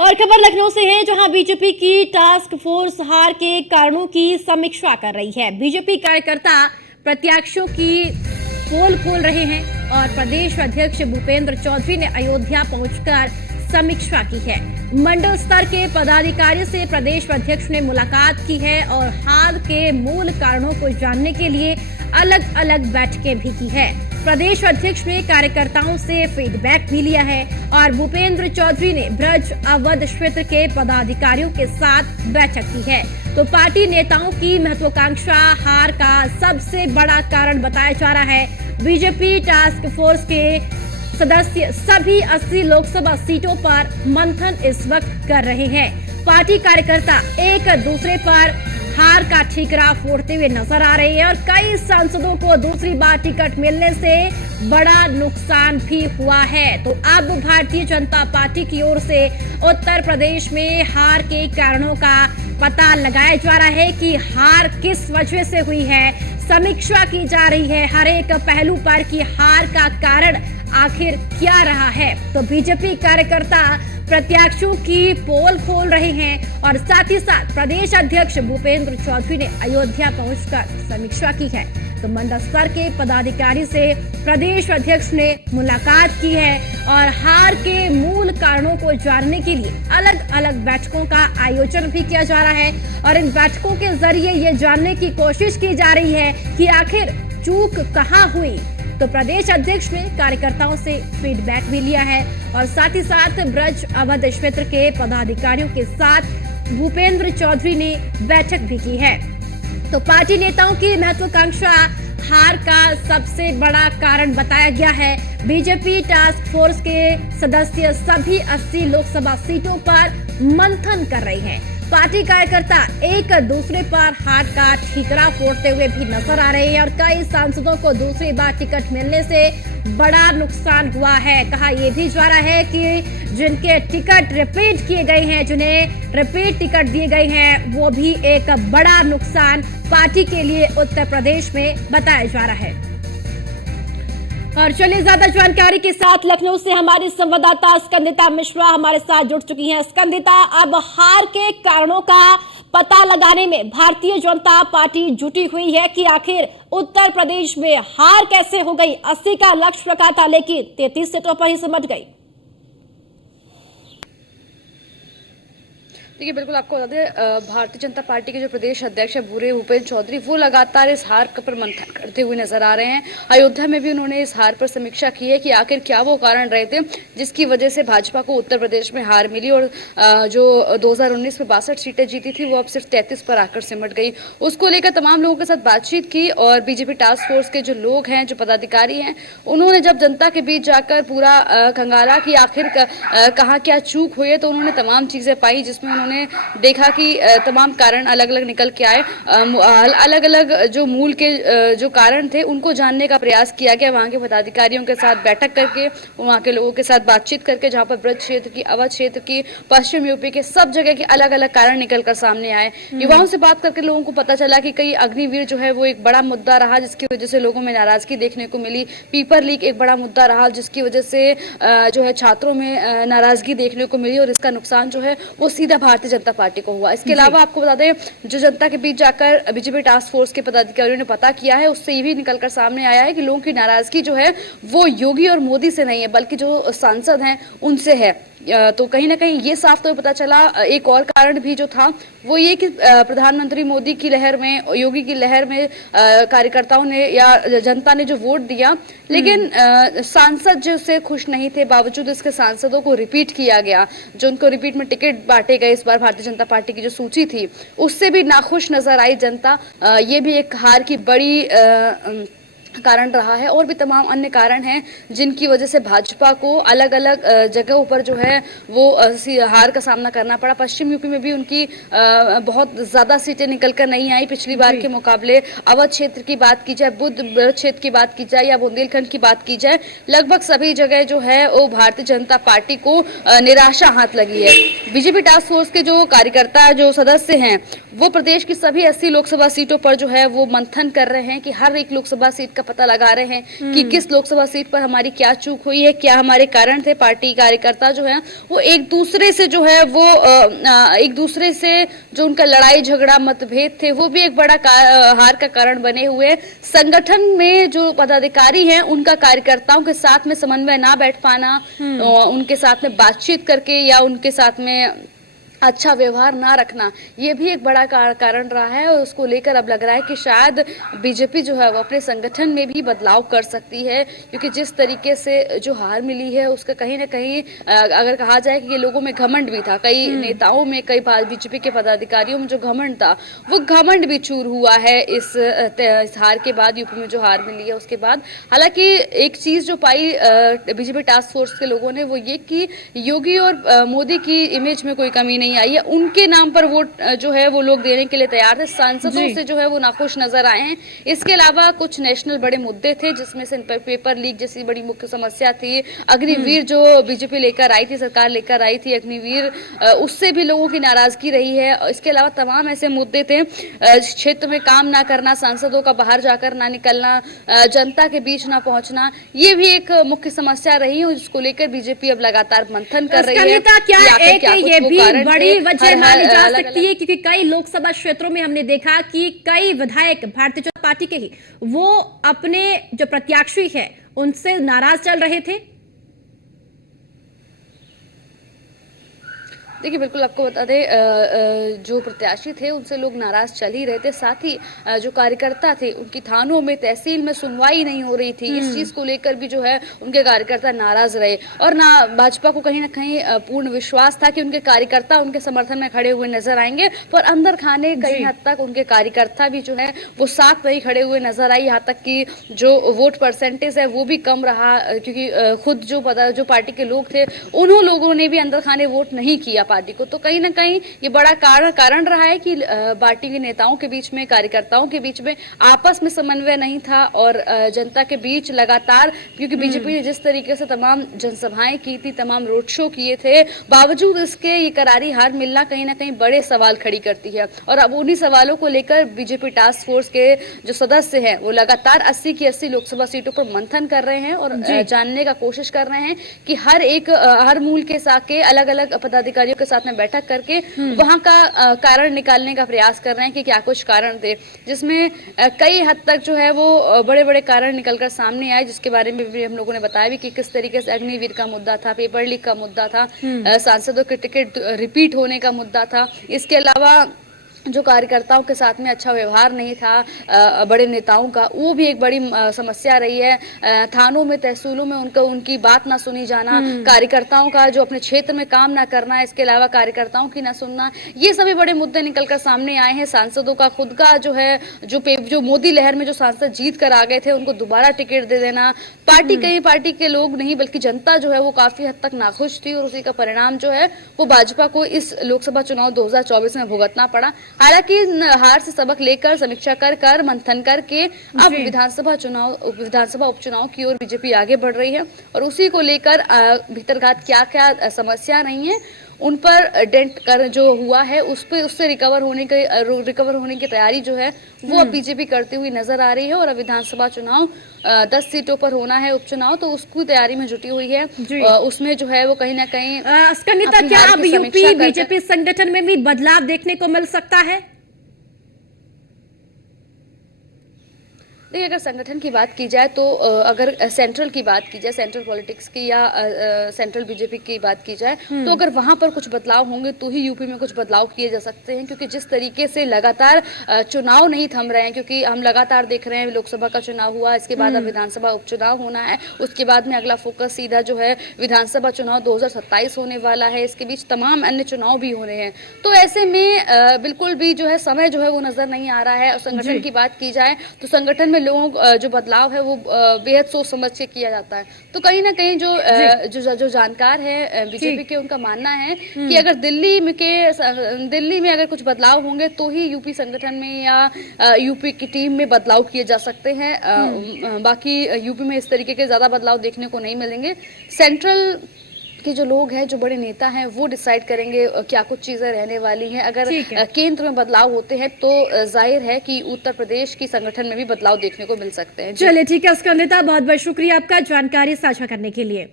और खबर लखनऊ से है, जहां बीजेपी की टास्क फोर्स हार के कारणों की समीक्षा कर रही है। बीजेपी कार्यकर्ता प्रत्याशियों की पोल खोल रहे हैं और प्रदेश अध्यक्ष भूपेंद्र चौधरी ने अयोध्या पहुंचकर समीक्षा की है। मंडल स्तर के पदाधिकारी से प्रदेश अध्यक्ष ने मुलाकात की है और हार के मूल कारणों को जानने के लिए अलग अलग बैठकें भी की है। प्रदेश अध्यक्ष ने कार्यकर्ताओं से फीडबैक भी लिया है और भूपेंद्र चौधरी ने ब्रज अवध क्षेत्र के पदाधिकारियों के साथ बैठक की है। तो पार्टी नेताओं की महत्वाकांक्षा हार का सबसे बड़ा कारण बताया जा रहा है। बीजेपी टास्क फोर्स के सदस्य सभी 80 लोकसभा सीटों पर मंथन इस वक्त कर रहे हैं। पार्टी कार्यकर्ता एक दूसरे पर हार का ठीकरा फोड़ते हुए नजर आ रहे हैं और कई सांसदों को दूसरी बार टिकट मिलने से बड़ा नुकसान भी हुआ है। तो अब भारतीय जनता पार्टी की ओर से उत्तर प्रदेश में हार के कारणों का पता लगाया जा रहा है कि हार किस वजह से हुई है। समीक्षा की जा रही है हर एक पहलू पर कि हार का कारण आखिर क्या रहा है। तो बीजेपी कार्यकर्ता प्रत्याशियों की पोल खोल रहे हैं और साथ ही साथ प्रदेश अध्यक्ष भूपेंद्र चौधरी ने अयोध्या पहुंचकर समीक्षा की है। तो मंडल स्तर के पदाधिकारी से प्रदेश अध्यक्ष ने मुलाकात की है और हार के मूल कारणों को जानने के लिए अलग अलग बैठकों का आयोजन भी किया जा रहा है और इन बैठकों के जरिए ये जानने की कोशिश की जा रही है कि आखिर चूक कहां हुई। तो प्रदेश अध्यक्ष ने कार्यकर्ताओं से फीडबैक भी लिया है और साथ ही साथ ब्रज अवध क्षेत्र के पदाधिकारियों के साथ भूपेंद्र चौधरी ने बैठक भी की है। तो पार्टी नेताओं की महत्वाकांक्षा हार का सबसे बड़ा कारण बताया गया है। बीजेपी टास्क फोर्स के सदस्य सभी 80 लोकसभा सीटों पर मंथन कर रहे हैं। पार्टी कार्यकर्ता एक दूसरे पर हार का ठीकरा फोड़ते हुए भी नजर आ रहे हैं और कई सांसदों को दूसरी बार टिकट मिलने से बड़ा नुकसान हुआ है। कहा यह भी जा रहा है कि जिनके टिकट रिपीट किए गए हैं, जिन्हें रिपीट टिकट दिए गए हैं, वो भी एक बड़ा नुकसान पार्टी के लिए उत्तर प्रदेश में बताया जा रहा है। और चलिए ज्यादा जानकारी के साथ लखनऊ से हमारी संवाददाता स्कंदिता मिश्रा हमारे साथ जुड़ चुकी हैं। स्कंदिता, अब हार के कारणों का पता लगाने में भारतीय जनता पार्टी जुटी हुई है कि आखिर उत्तर प्रदेश में हार कैसे हो गई। 80 का लक्ष्य रखा था लेकिन 33 सीटों पर ही सिमट गई। देखिए, बिल्कुल आपको बता दें, भारतीय जनता पार्टी के जो प्रदेश अध्यक्ष है भूपेंद्र चौधरी, वो लगातार इस हार पर मंथन करते हुए नजर आ रहे हैं। अयोध्या में भी उन्होंने इस हार पर समीक्षा की है कि आखिर क्या वो कारण रहे थे जिसकी वजह से भाजपा को उत्तर प्रदेश में हार मिली और जो 2019 में 62 सीटें जीती थी वो अब सिर्फ 33 पर आकर सिमट गई। उसको लेकर तमाम लोगों के साथ बातचीत की और बीजेपी टास्क फोर्स के जो लोग हैं, जो पदाधिकारी हैं, उन्होंने जब जनता के बीच जाकर पूरा खंगाला कि आखिर कहाँ क्या चूक हुई है, तो उन्होंने तमाम चीजें पाई जिसमें उन्होंने देखा कि तमाम कारण अलग अलग निकल के आए। अलग अलग जो मूल के जो कारण थे उनको जानने का प्रयास किया गया। वहाँ के पदाधिकारियों के साथ बैठक करके, वहाँ के लोगों के साथ बातचीत करके, जहाँ पर ब्रज क्षेत्र की, अवध क्षेत्र की, पश्चिम यूपी के सब जगह के अलग अलग कारण निकल कर सामने आए। युवाओं से बात करके लोगों को पता चला कि कई अग्निवीर जो है वो एक बड़ा मुद्दा रहा जिसकी वजह से लोगों में नाराजगी देखने को मिली। पेपर लीक एक बड़ा मुद्दा रहा जिसकी वजह से जो है छात्रों में नाराजगी देखने को मिली और इसका नुकसान जो है वो सीधा भारतीय जनता पार्टी को हुआ। इसके अलावा आपको बता दें, जो जनता के बीच जाकर बीजेपी टास्क फोर्स के पदाधिकारियों ने पता किया है उससे ये भी निकलकर सामने आया है कि लोगों की नाराजगी जो है वो योगी और मोदी से नहीं है बल्कि जो सांसद हैं उनसे है। तो कहीं ना कहीं ये साफ तौर पर पता चला। एक और कारण भी जो था वो ये कि प्रधानमंत्री मोदी की लहर में, योगी की लहर में कार्यकर्ताओं ने या जनता ने जो वोट दिया, लेकिन सांसद जो उससे खुश नहीं थे, बावजूद इसके सांसदों को रिपीट किया गया। जो उनको रिपीट में टिकट बांटे गए इस बार भारतीय जनता पार्टी की जो सूची थी उससे भी नाखुश नजर आई जनता। ये भी एक हार की बड़ी कारण रहा है और भी तमाम अन्य कारण हैं जिनकी वजह से भाजपा को अलग अलग जगहों पर जो है वो हार का सामना करना पड़ा। पश्चिम यूपी में भी उनकी बहुत ज़्यादा सीटें निकलकर नहीं आई पिछली बार के मुकाबले। अवध क्षेत्र की बात की जाए, बुद्ध क्षेत्र की बात की जाए या बुंदेलखंड की बात की जाए, लगभग सभी जगह जो है वो भारतीय जनता पार्टी को निराशा हाथ लगी है। बीजेपी टास्क फोर्स के जो कार्यकर्ता, जो सदस्य हैं, वो प्रदेश की सभी 80 लोकसभा सीटों पर जो है वो मंथन कर रहे हैं कि हर एक लोकसभा सीट का पता लगा रहे हैं कि किस लोकसभा सीट पर हमारी क्या चूक हुई है, क्या हमारे कारण थे। पार्टी कार्यकर्ता जो है वो एक दूसरे से जो है वो एक दूसरे से जो उनका लड़ाई झगड़ा मतभेद थे वो भी एक बड़ा हार का कारण बने हुए। संगठन में जो पदाधिकारी हैं उनका कार्यकर्ताओं के साथ में समन्वय ना बैठ पाना, उनके साथ में बातचीत करके या उनके साथ में अच्छा व्यवहार ना रखना, ये भी एक बड़ा कारण रहा है। और उसको लेकर अब लग रहा है कि शायद बीजेपी जो है वो अपने संगठन में भी बदलाव कर सकती है, क्योंकि जिस तरीके से जो हार मिली है उसका कहीं ना कहीं अगर कहा जाए कि ये लोगों में घमंड भी था, कई नेताओं में, कई बीजेपी के पदाधिकारियों में जो घमंड था वो घमंड भी चूर हुआ है इस हार के बाद, यूपी में जो हार मिली है उसके बाद। हालांकि एक चीज जो पाई बीजेपी टास्क फोर्स के लोगों ने वो ये कि योगी और मोदी की इमेज में कोई कमी नहीं आई है, उनके नाम पर वोट जो है वो लोग देने के लिए तैयार थे। सांसदों से जो है वो नाखुश नजर आए हैं। इसके अलावा कुछ नेशनल बड़े मुद्दे थे जिसमें से पेपर लीक जैसी बड़ी मुख्य समस्या थी, अग्निवीर जो बीजेपी लेकर आई थी, सरकार लेकर आई थी अग्निवीर, उससे भी लोगों की नाराजगी रही है। इसके अलावा तमाम ऐसे मुद्दे थे, क्षेत्र में काम ना करना, सांसदों का बाहर जाकर ना निकलना, जनता के बीच ना पहुंचना, ये भी एक मुख्य समस्या रही है जिसको लेकर बीजेपी अब लगातार मंथन कर रही है। क्या ये भी बड़ी वजह मानी जा सकती है, क्योंकि कई लोकसभा क्षेत्रों में हमने देखा कि कई विधायक भारतीय जनता पार्टी के ही वो अपने जो प्रत्याशी है उनसे नाराज चल रहे थे। देखिए बिल्कुल आपको बता दें, जो प्रत्याशी थे उनसे लोग नाराज चल ही रहे थे, साथ ही जो कार्यकर्ता थे उनकी थानों में, तहसील में सुनवाई नहीं हो रही थी। इस चीज को लेकर भी जो है उनके कार्यकर्ता नाराज रहे और ना भाजपा को कहीं ना कहीं पूर्ण विश्वास था कि उनके कार्यकर्ता उनके समर्थन में खड़े हुए नजर आएंगे, पर अंदर खाने कई हद तक उनके कार्यकर्ता भी जो है वो साथ नहीं खड़े हुए नजर आई। यहाँ तक कि जो वोट परसेंटेज है वो भी कम रहा, क्योंकि खुद जो पार्टी के लोग थे उन्होंने लोगों ने भी अंदर खाने वोट नहीं किया पार्टी को। तो कहीं ना कहीं ये बड़ा कारण रहा है कि पार्टी के नेताओं के बीच में, कार्यकर्ताओं के बीच में आपस में समन्वय नहीं था और जनता के बीच लगातार, क्योंकि बीजेपी ने जिस तरीके से तमाम जनसभाएं की थी, तमाम रोड शो किए थे, बावजूद इसके ये करारी हार मिलना कहीं ना कहीं बड़े सवाल खड़ी करती है। और अब उन्हीं सवालों को लेकर बीजेपी टास्क फोर्स के जो सदस्य हैं वो लगातार 80 की 80 लोकसभा सीटों पर मंथन कर रहे हैं और जानने का कोशिश कर रहे हैं कि हर मूल के साके अलग अलग पदाधिकारियों के साथ में बैठक करके वहां का कारण निकालने का प्रयास कर रहे हैं कि क्या कुछ कारण थे, जिसमें कई हद तक जो है वो बड़े बड़े कारण निकलकर सामने आए, जिसके बारे में भी हम लोगों ने बताया भी कि किस तरीके से अग्निवीर का मुद्दा था, पेपर लीक का मुद्दा था, सांसदों के टिकट रिपीट होने का मुद्दा था। इसके अलावा जो कार्यकर्ताओं के साथ में अच्छा व्यवहार नहीं था बड़े नेताओं का, वो भी एक बड़ी समस्या रही है। थानों में, तहसीलों में उनकी बात ना सुनी जाना, कार्यकर्ताओं का जो अपने क्षेत्र में काम ना करना, इसके अलावा कार्यकर्ताओं की ना सुनना, ये सभी बड़े मुद्दे निकलकर सामने आए हैं। सांसदों का खुद का जो है जो मोदी लहर में जो सांसद जीत कर आ गए थे उनको दोबारा टिकट दे देना, पार्टी के लोग नहीं बल्कि जनता जो है वो काफी हद तक नाखुश थी और उसी का परिणाम जो है वो भाजपा को इस लोकसभा चुनाव 2024 में भुगतना पड़ा। हालांकि हार से सबक लेकर, समीक्षा कर मंथन करके अब विधानसभा उपचुनाव की ओर बीजेपी आगे बढ़ रही है और उसी को लेकर भीतरघात क्या क्या समस्या नहीं है उन पर डेंट कर जो हुआ है उससे रिकवर होने की तैयारी जो है वो अब बीजेपी करती हुई नजर आ रही है। और अब विधानसभा चुनाव 10 सीटों पर होना है उपचुनाव, तो उसकी तैयारी में जुटी हुई है। उसमें जो है वो कहीं ना कहीं स्कंदिता, क्या अब यूपी बीजेपी संगठन में भी बदलाव देखने को मिल सकता है? देखिए अगर संगठन की बात की जाए तो अगर सेंट्रल की बात की जाए, सेंट्रल पॉलिटिक्स की या सेंट्रल बीजेपी की बात की जाए तो अगर वहां पर कुछ बदलाव होंगे तो ही यूपी में कुछ बदलाव किए जा सकते हैं, क्योंकि जिस तरीके से लगातार चुनाव नहीं थम रहे हैं, क्योंकि हम लगातार देख रहे हैं लोकसभा का चुनाव हुआ, इसके बाद अब विधानसभा उपचुनाव होना है, उसके बाद में अगला फोकस सीधा जो है विधानसभा चुनाव 2027 होने वाला है, इसके बीच तमाम अन्य चुनाव भी हो रहे हैं। तो ऐसे में बिल्कुल भी जो है समय जो है वो नजर नहीं आ रहा है। और संगठन की बात की जाए तो संगठन में लोगों जो बदलाव है वो बेहद सोच समझ के किया जाता है। तो कहीं ना कहीं जो जानकार है बीजेपी के, उनका मानना है कि अगर दिल्ली में अगर कुछ बदलाव होंगे तो ही यूपी संगठन में या यूपी की टीम में बदलाव किए जा सकते हैं। बाकी यूपी में इस तरीके के ज्यादा बदलाव देखने को नहीं मिलेंगे। सेंट्रल के जो लोग हैं, जो बड़े नेता हैं, वो डिसाइड करेंगे क्या कुछ चीजें रहने वाली हैं। अगर ठीक है। केंद्र में बदलाव होते हैं तो जाहिर है कि उत्तर प्रदेश की संगठन में भी बदलाव देखने को मिल सकते हैं। जी। चलिए ठीक है स्कंदिता, बहुत बहुत शुक्रिया आपका जानकारी साझा करने के लिए।